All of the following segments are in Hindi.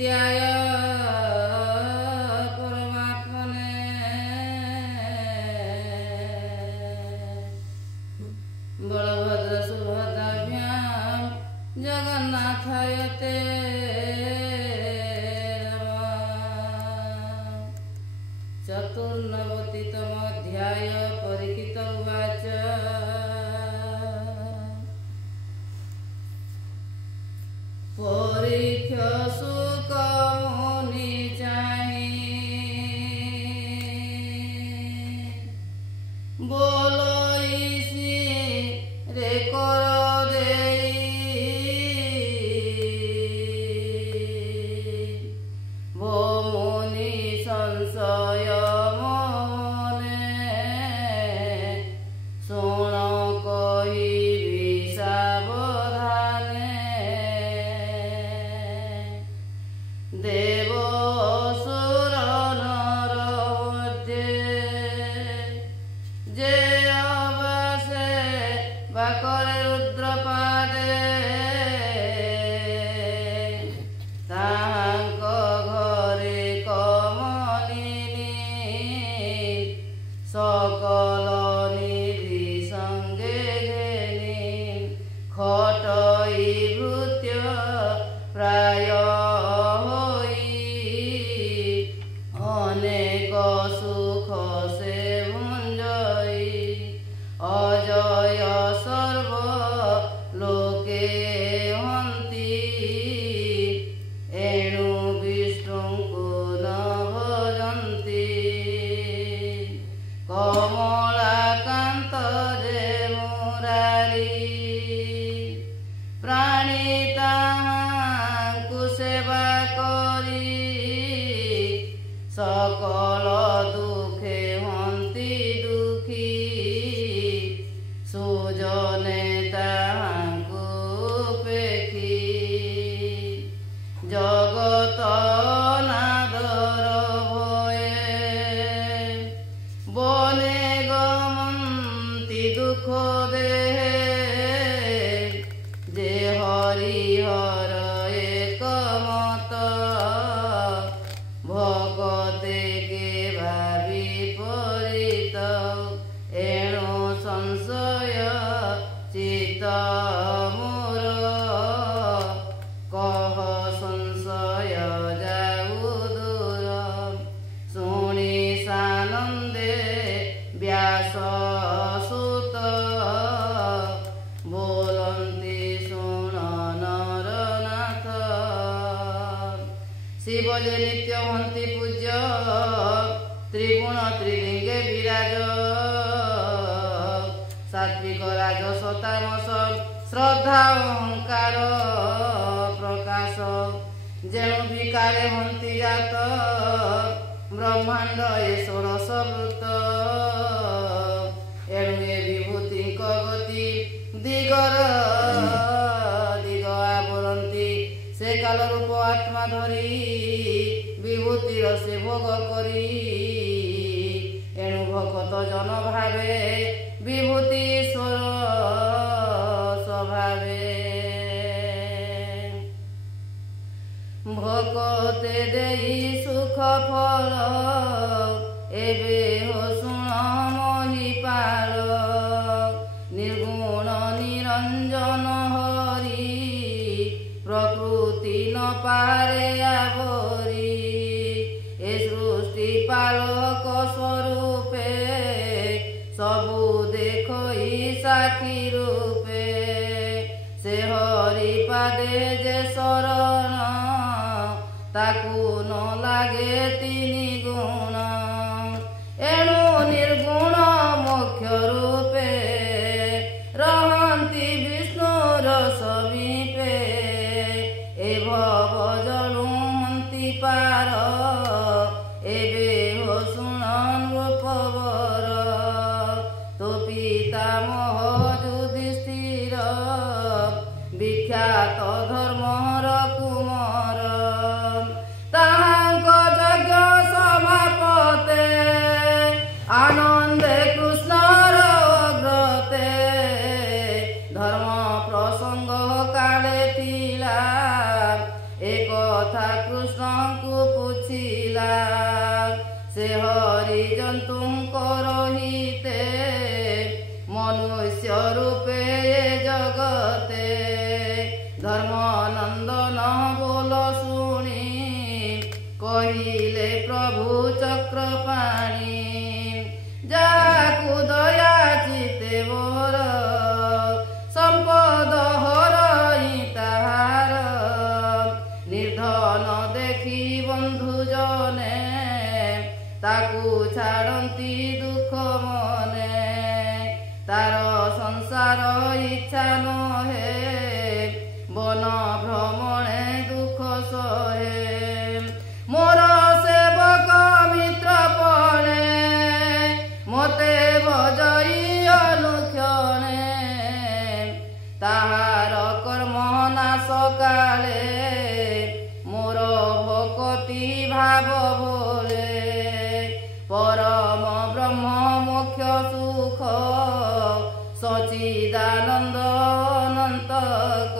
नित्याय परमात्मने बलभद्र सुभद्राभ्यां जगन्नाथाय ते चतुर्नवतितमोऽध्याय परीक्षित उवाच परीक्षसु कमुनि चाहि बोलो इसी रे कर भो मुनि संशय मने शुण कहिबि सावधाने देव असुर नर जे अवसे बाकरे रुद्रपादे ताहांक घरे कमलिनी सकल निधि संगे घेनी खटई भृत्य प्राय अनेक सुख से भुंजई अजय सर्व लोके हन्ति एणु विष्णुଙ୍କୁ न भजन्ति कमलाकान्त जे मुरारी प्राणी ताहांकु सेवा करी सकल दुखे हन्ति दुखी सुजने ताहांकु पेखी जगत नादर भये बने गमन्ति दुख देहे जे हरिहर एकमत भगते के भावी परित एणु संशय चित्त मोर कह संशय जाऊ दूर शुणी सानन्दे व्यास सुत बोलन्ति शुण नरनाथ शिव जे नित्य हन्ति पूज्य त्रिगुण त्रिलिंगे विराज सात्विक राजस तामस श्रद्धा अहंकार प्रकाश जेणु विकारे हन्ति जात ब्रह्मांड ए षोडश वृत्त एणु ए विभूति गति दिगर दिग आवरन्ति से काल रूप आत्मा धरी विभूतिर से भोग करी एणु भक्त जन भावे विभूतीश्वर स्वभावे भकते देई सुख फल एबे हो शुण महिपाल निर्गुण निरंजन हरि प्रकृति न पारे आवरी ए सृष्टि पालक स्वरूपे सबु देखई साखी रूपे से हरि पादे जे शरण ताकू न लागे तीनि गुण एणु निर्गुण मुख्य रूपे रहन्ति विष्णुर समीपे ए भव जलु हन्ति पार एबे हो शुण नृपवर तो पितामह युधिष्ठिर विख्यात धर्मर कुमार ताहांक यज्ञ समापन କଥା କୃଷ୍ଣଙ୍କୁ ପୁଛିଲା। ସେ ହରି ଜନ୍ତୁଙ୍କ ରହିତେ ମନୁଷ୍ୟ ରୂପେ ଜଗତେ। ଧର୍ମନନ୍ଦନ ବୋଲ ଶୁଣି କହିଲେ ପ୍ରଭୁ ଚକ୍ରପାଣି। ଯାହାକୁ ଦୟା ଚିତେ ମୋର ସମ୍ପଦ ହରଇ ତାହାର। ନିର୍ଧନ ଦେଖି ବନ୍ଧୁ ଜନେ ତାକୁ ଛାଡ଼ନ୍ତି ଦୁଃଖ ମନେ। ତାର ସଂସାର ଇଚ୍ଛା ନହେ ବନ ଭ୍ରମଣେ ଦୁଃଖ ସହେ। ମୋର ସେବକ ମିତ୍ର ପଣେ ମତେ ବଜଇ ଅନୁକ୍ଷଣେ। ତାହାର କର୍ମ ନାଶ କାଳେ ମୋର ଭକତି ଭାବ ଭୋଳେ। ପରମ ବ୍ରହ୍ମ ମୋକ୍ଷ ସୁଖ ସଚିଦାନନ୍ଦ ଅନନ୍ତକ।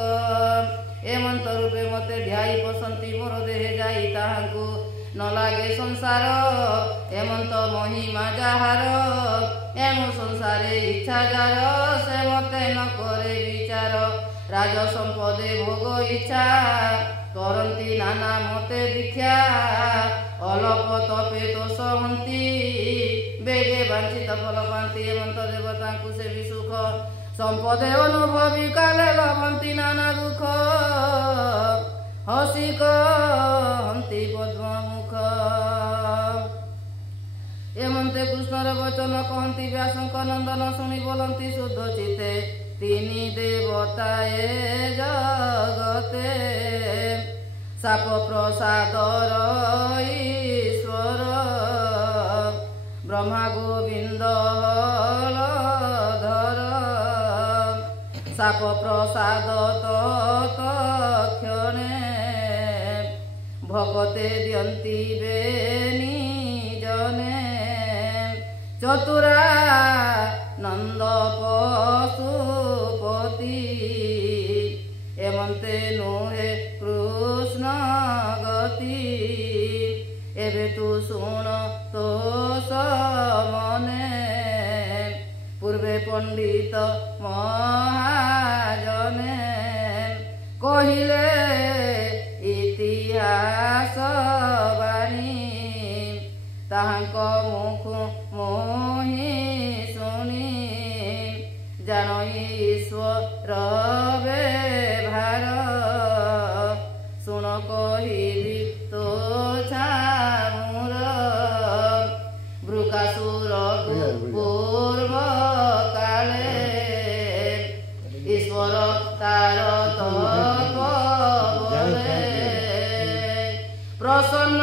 ଏ ମନ୍ତ୍ର ରୂପେ ମତେ ଧ୍ୟାଇ ପଶନ୍ତି ମୋର ଦେହେ ଯାଇ ତାହାଙ୍କୁ ନ ଲାଗେ ସଂସାର। ଏମନ୍ତ ମହିମା ଯାହାର ଏମୁ ସଂସାରେ ଇଚ୍ଛା ଯାର। ସେ ମତେ ନ କରେ ବିଚାର ରାଜ ସମ୍ପଦେ ଭୋଗ ଇଚ୍ଛା। କରନ୍ତି ନାନା ମତେ ଦୀକ୍ଷା ଅଳପ ତପେ ଦୋଷ ହନ୍ତି। ବେଗେ ବାଞ୍ଛିତ ଫଳ ପାନ୍ତି ଏମନ୍ତ ଦେବତାଙ୍କୁ ସେ ବି ସୁଖ। ସମ୍ପଦେ ଅନୁଭବୀ କାଲେ ଲଭନ୍ତି ନାନା ଦୁଃଖ। ହସି କହନ୍ତି ପଦ୍ମମୁଖ। ଏମନ୍ତେ କୃଷ୍ଣର ବଚନ କହନ୍ତି ବ୍ୟାସଙ୍କ ନନ୍ଦନ ଶୁଣି ବୋଲନ୍ତି ଶୁଦ୍ଧ ଚିତେ। ତିନି ଦେବତାଏ ଜଗତେ ସାପ ପ୍ରସାଦର ଈଶ୍ୱର। ବ୍ରହ୍ମା ଗୋବିନ୍ଦ ହଳଧର ସାପ ପ୍ରସାଦ ତତ୍କ୍ଷଣେ। ଭଗତେ ଦିଅନ୍ତି ବେନି ଜନେ ଚତୁରା ନନ୍ଦ ପଶୁପତି। ଏମନ୍ତେ ନୁହେଁ କୃଷ୍ଣ ଗତି। ଏବେ ତୁ ଶୁଣ ତୋ ମନେ ପୂର୍ବେ ପଣ୍ଡିତ ମହାଜନେ କହିଲେ ଇତିହାସ ବାଣୀ। ତାହାଙ୍କ ମୁଖ ମୋହି ଶୁଣି ଜାଣଇ ଈଶ୍ୱର ବ୍ୟବହାର। ଶୁଣ କହିବି ତୋ ଛାମୁର ବୃକାସୁର ପୂର୍ବ କାଳେ। ଈଶ୍ୱର ତାର ତପ ବଳେ ପ୍ରସନ୍ନ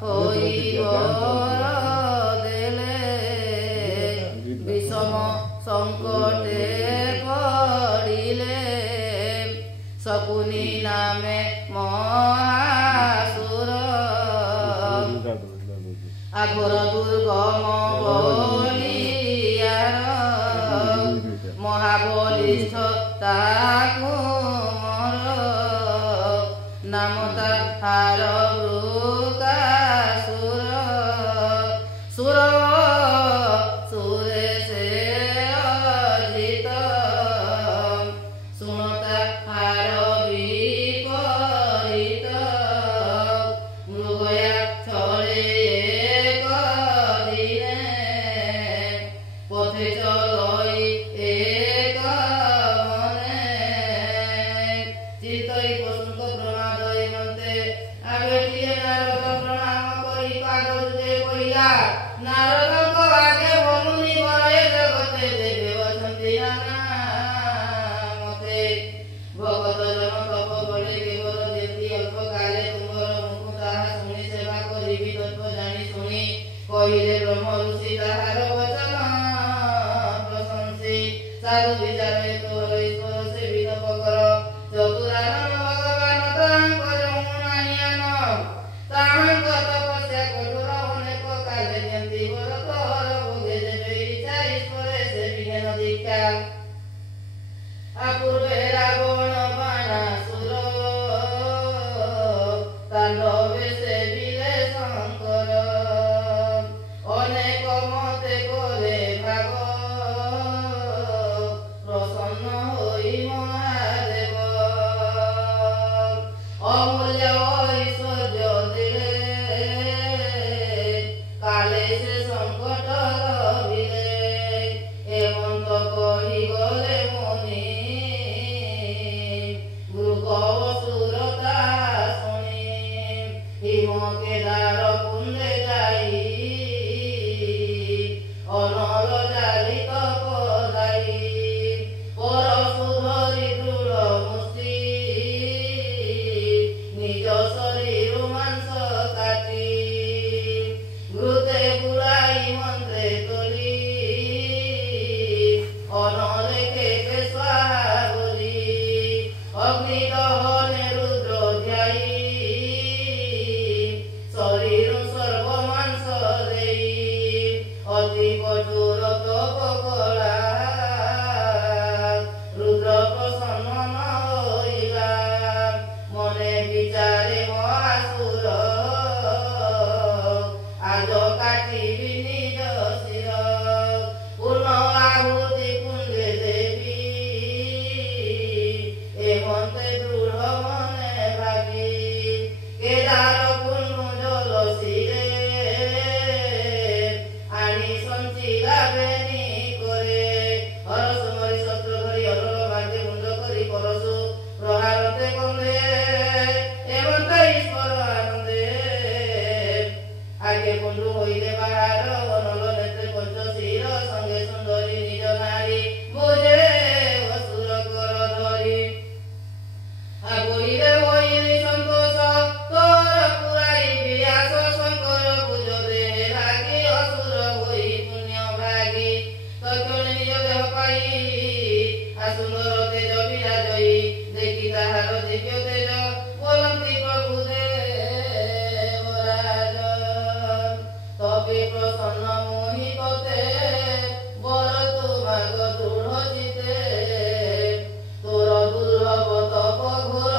ହୋଇ ବର ଦେଲେ। বিষম সংকটে পড়িলে শকুনি নামে মহাসুর। আঘোর দুর্গম বলিয়ার মহাবলিষ্ঠ তাকু মর। নাম তাহার বৃকাসুর। সুর সুরে সে অজিত। শুণ তাহার বিপরীত। মৃগয়া ছড়ে এক দিনে পথে চলই এক মনে। চিতই পশুଙ୍କ প্রমাদ এমন্তে আগেটিয়ে নারদ প্রণাম করি পাদ যুগে কইলা। নারদଙ୍କ আগে বলুনি বরে জগতে দেবে অଛନ୍ତି নানা। মতে ভগত জন তপ বলে কেবল যেতি অল্প কালে তুমর মুখ তাহা শুনি সেবা করিবি তত্ত্ব জানি শুনি। কহিলে ব্রহ্ম ঋষি তাহার বচন প্রশংসি। সাধু বিচারে তোর ঈশ্বর সেবিত পকর। চতুরানন ভগবান কেদার কুণ্ডে যাই অনল জালিত পদাই পরশু ধরি দৃঢ় মুষ্টি নিজ শরীর মাংস কাটি ঘৃতে বুলাই মন্ত্রে তলি অনলে কেবে স্বাহা বলি অগ্নি দহনে রুদ্র ধ্যায়ী শরীর সর্ব মাংস দেই অতি কঠোর তপ কলা রুদ্র প্রসন্ন হইলা মনে বিচারে মহাসুর আজ কাটিবি নিজ শির পূর্ণ আহুতি কুণ্ডে দেবী এ মন্ত্রে দৃঢ় মনে ভাবি কেদার কুণ্ড জল শিরে আনি সঞ্চিলা বেনি করে হরস মরি শস্ত্র ধরি অনল মাঝে মুন্ড করি পরশু প্রহারতে কন্দে এমন্ত ঈশ্বর আনন্দে আগে কুণ্ডু হইলে বাহার অনল নেত্রে পঞ্চশীল সঙ্গে সুন্দরী নিজ নারী বুঝে অসুর কর ধরি বইলে হইলি সন্তোষ তোর পুরাই বিয়াস শঙ্কর পূজ দেহে লাগি অসুর হই পুণ্য ভাগি তক্ষণে নিজ দেহ পাই সুন্দর তেজ বিরাজয়ী দেখি তাহার দিব্য তেজ বলন্তি প্রভু দেবরাজ তবে প্রসন্ন মোহিততে বর তোমাগ দৃঢ় চিতে তোর দুর্লভ তপ ঘোর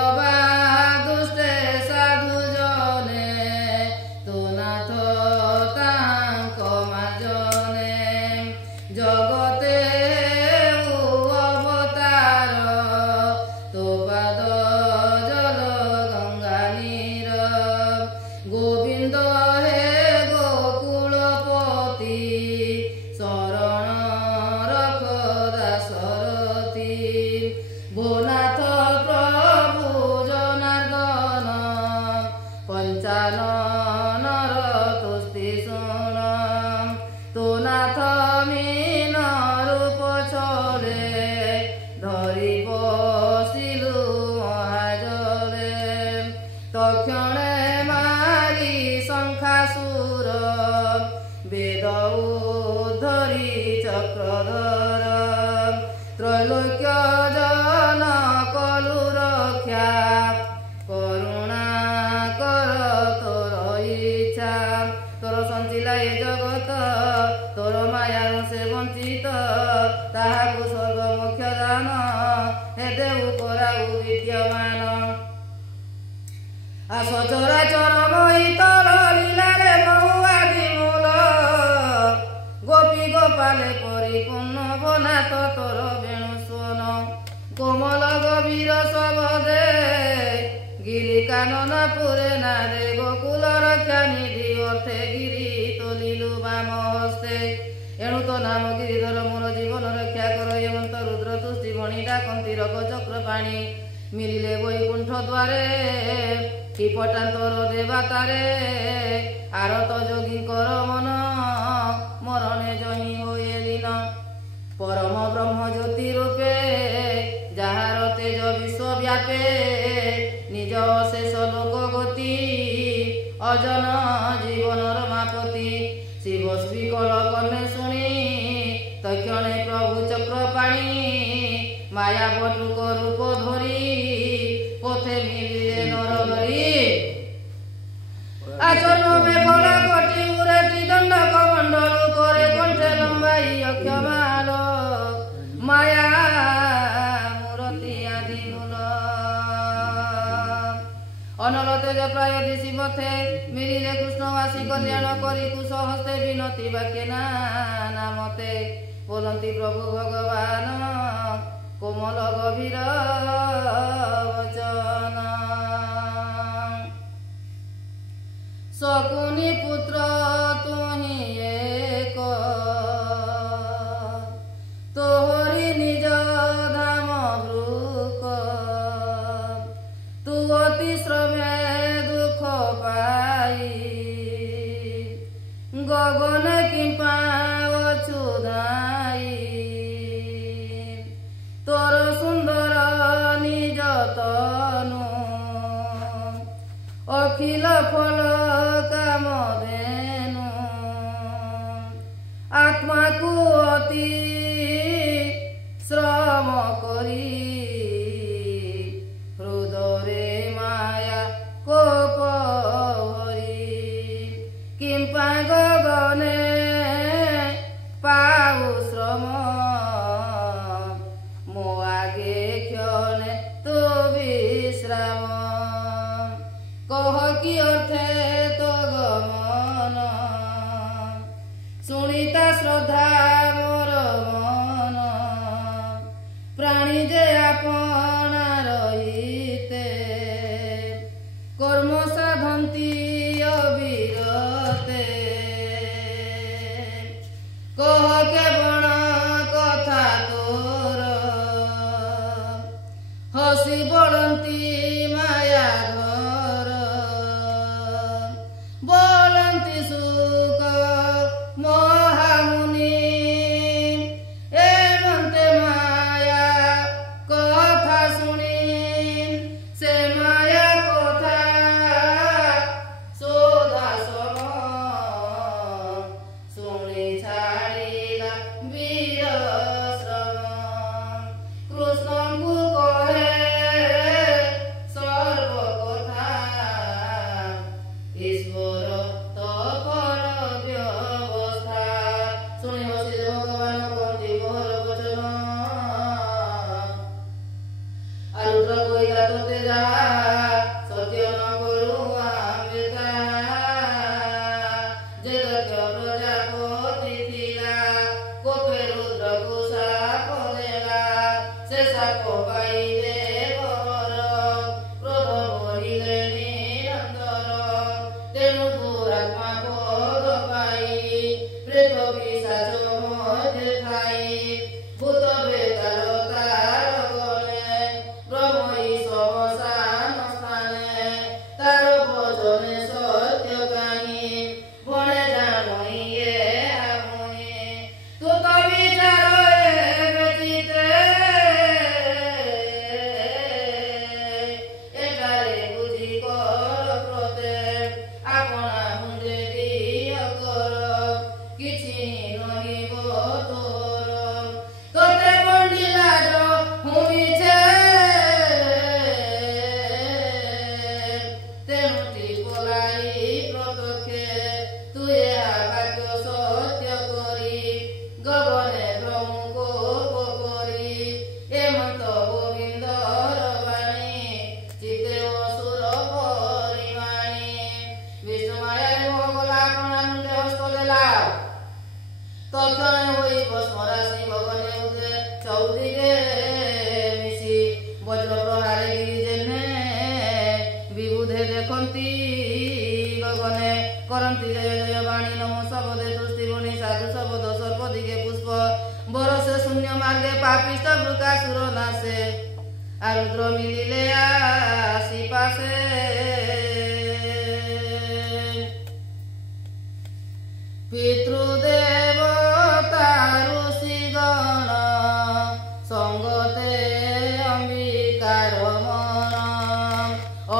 ଅବା ଦୁଷ୍ଟେ ସାଧୁ ଜନେ ତୋ ନାଥ ତାଙ୍କ ମାଜନେ ଜଗତେ ଅବତାର ତୋ ପାଦ ଜଲ ଗଙ୍ଗା ନୀର ଗୋବିନ୍ଦ ହେ ଗୋକୁଳପତି ଶରଣ ରଖ ଦାସରଥି ଭୋନାଥ ପ୍ରଭୁ ଜନାର୍ଦ୍ଦନ ପଞ୍ଚାନନର ତୁସ୍ତି ଶୁଣ ତୋ ନାଥ ମୀନ ରୂପ ଛଳେ ଧରି ବସିଲୁ ମହାଜରେ ତକ୍ଷଣେ ମାରି ଶଙ୍ଖାସୁର ବେଦ ଧରି ଚକ୍ରଧର ତ୍ରୈଲୋକ୍ୟ ଜନ କଲୁ ରକ୍ଷା କରୁଣା କର ତୋର ଇଚ୍ଛା ତୋର ସଞ୍ଚିଲା ଏ ଜଗତ ତୋର ମାୟାରୁ ସେ ବଞ୍ଚିତ ତାହାକୁ ସ୍ୱର୍ଗ ମୋକ୍ଷ ଦାନ ହେ ଦେଉ କରାଉ ବିଦ୍ୟମାନ ଆସ ଚରାଚର ମୋହିତର ଲୀଳାରେ ବହୁ ଆଦି ମୂଳ ଗୋପୀ ଗୋପାଳେ ପରିପୂର୍ଣ୍ଣ ବନାଥ ତୋର ବେଣୁ ସ୍ୱନ କୋମଳ ଗଭୀର ଶବଦେ ଗିରି କାନନ ପୁରେ ନାରେ ଗୋକୁଳ ରକ୍ଷା ନିଧି ଅର୍ଥେ ଗିରି ତୋଲିଲୁ ବାମ ହସ୍ତେ ଏଣୁ ତ ନାମ ଗିରିଧର ମୋର ଜୀବନ ରକ୍ଷା କର ଏମନ୍ତ ରୁଦ୍ର ତୁଷ୍ଟି ଭଣୀ ଡାକନ୍ତି ରଗ ଚକ୍ର ପାଣି ମିଳିଲେ ବୈକୁଣ୍ଠ ଦ୍ୱାରେ କି ପଟାନ୍ତର ଦେବାତାରେ ଆରତ ଯୋଗୀଙ୍କର ମନ ମରଣେ ଜହିଁ ହୋଏ লীନ ପରମ ବ୍ରହ୍ମ ଜ୍ୟୋତି ରୂପେ ଯାହାର ତେଜ ବିଶ୍ୱବ୍ୟାପେ ନିଜ ଅଶେଷ ଲୋକ ଗତି ଅଜନ ଜୀବନର ମାପତି ଶିବ ଶ୍ରୀକଳ କର୍ଣ୍ଣେ ଶୁଣି ତକ୍ଷଣେ ପ୍ରଭୁ ଚକ୍ର ପାଣି ମାୟା ବଟୁକ ରୂପ ଧରି ପଥେ ମିଳିଲେ ନରହରି ଆଚରଣ ବେକଳା କଟି ଉରେଟି ଦଣ୍ଡକ ମଣ୍ଡଳ করে কণ্ঠে লম্বাই অক্ষমাল মায়া মূরতি আদি মূল অনল তেজ প্রায় দিশি পথে মিলিলে কৃষ্ণবাসী কল্যাণ করি কুশ হস্তে বিনতি বাক্যে নামতে বলন্তি প্রভু ভগবান কোমল গভীর বচন শকুনি পুত্র তুহি এক তোহরি নিজ ধাম বৃক তু অতি শ্রমে দুঃখ পাই গগন কিম্পা অচুদাই তোর সুন্দর নিজ তনু অখিল ফল কামধেনু আত্মাকু অতি শ্রম করি হৃদরে মায়া কোপ ভরি কিম্পা গগনে পাউ শ্রম মো আগে ক্ষণে তো বিশ্রাম কহ কি অর্থে তো গমন শুনিতা শ্রদ্ধা মোর মন প্রাণী যে আপনা রহিতে কর্ম সাধন্তি অবিরতে কহ কেবল কথা তোর হসি বলন্তি মায়া ঘর বলন্তি সুখ মহামুনি এমন্তে মায়া কথা শুনি সে মায়া কথা সোধা সম শুনি ছাড়িলা বীর শ্রম কৃষ্ণଙ୍କୁ কহে ବଜ୍ର ପ୍ରହାରେ ଗିରିଜେହ୍ନେ ବିବୁଧେ ଦେଖନ୍ତି ଗଗନେ କରନ୍ତି ଜୟ ଜୟ ବାଣୀ ନମ ଶବଦେ ତୁଷ୍ଟିବଣୀ ସାଧୁ ଶବଦ ସର୍ବ ଦିଗେ ପୁଷ୍ପ ବରସେ ଶୂନ୍ୟ ମାର୍ଗେ ପାପିଷ୍ଟ ବୃକାସୁର ନାଶେ ଆରୁଦ୍ର ମିଳିଲେ ଆସି ପାଶେ ପିତୃଦେବତା ଋଷିଗଣ ସଙ୍ଗତେ ଅମ୍ବିକାର ମନ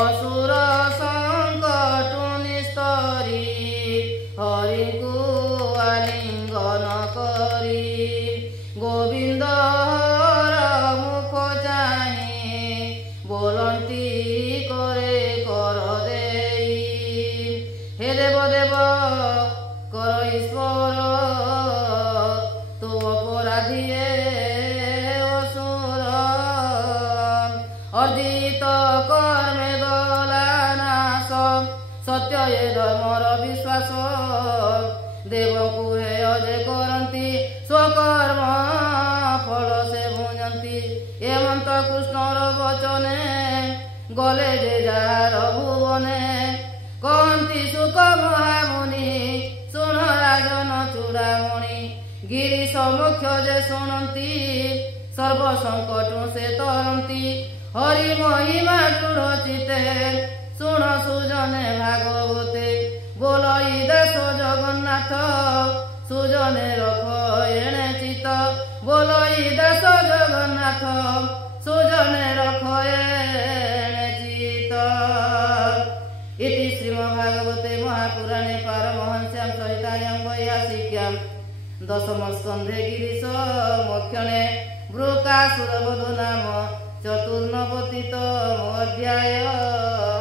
ଅସୁର ସଙ୍କଟ ନିସ୍ତରୀ ହରିଙ୍କୁ ଆଲିଙ୍ଗନ କରି ଗୋବିନ୍ଦ ମୁଖ ଚାହିଁ ବୋଲନ୍ତି করে কর দেই হে দেব দেব কর ঈশ্বর তো অপরাধীয়ে অসুর অর্জিত কর্মে গলা নাশ সত্য এ ধর্মর বিশ্বাস দেবଙ୍କୁ ହେୟ ଯେ କରନ୍ତି ସ୍ୱକର୍ମ ଫଳ ସେ ଭୁଞ୍ଜନ୍ତି ଏମନ୍ତ କୃଷ୍ଣର ବଚନେ ଗଲେ ଯେ ଯାହାର ଭୁବନେ କହନ୍ତି ସୁଖ ମହାମୁନି ଶୁଣ ରାଜନ ଚୂଡ଼ାମଣି ଗିରି ସମକ୍ଷ ଯେ ଶୁଣନ୍ତି ସର୍ବ ସଙ୍କଟ ସେ ତରନ୍ତି ହରି ମହିମା ଦୃଢ଼ ଚିତେ ଶୁଣ ସୁଜନେ ଭାଗବତେ ବୋଲ ଇ ଦେଶ ଜଗନ୍ନାଥ ସୁଜନେ ରଖ ଏଣେ ଚିତ ବୋଲ ଇ ଦେଶ ଜଗନ୍ନାଥ ସୁଜନେ ରଖ ଏଣେ ଚିତ ଇତି ଶ୍ରୀମଦ୍ଭାଗବତେ ମହାପୁରାଣେ ପାରମହଂସ୍ୟାଂ ସହିତାୟାଂ ବୈୟାସିକ୍ୟାଂ ଦଶମ ସ୍କନ୍ଧେ ଗିରିଶ ମୋକ୍ଷଣେ ବୃକାସୁରବଧୂ ନାମ ଚତୁର୍ନବତିତମୋ ଅଧ୍ୟାୟ।